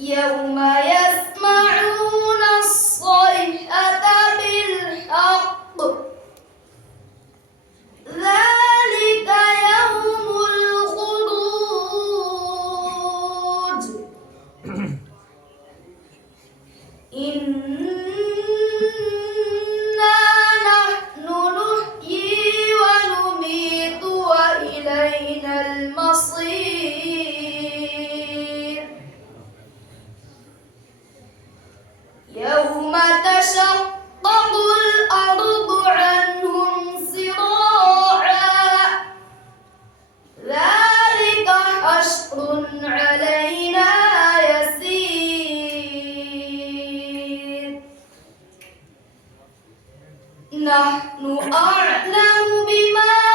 يوم يسمعون الصيحة بالحق ذلك يوم الخروج إنا نحن نحيي ونميت وإلينا المصير يوم تشقق الأرض عنهم سراعا ذلك حشر علينا يسير نحن أعلم بما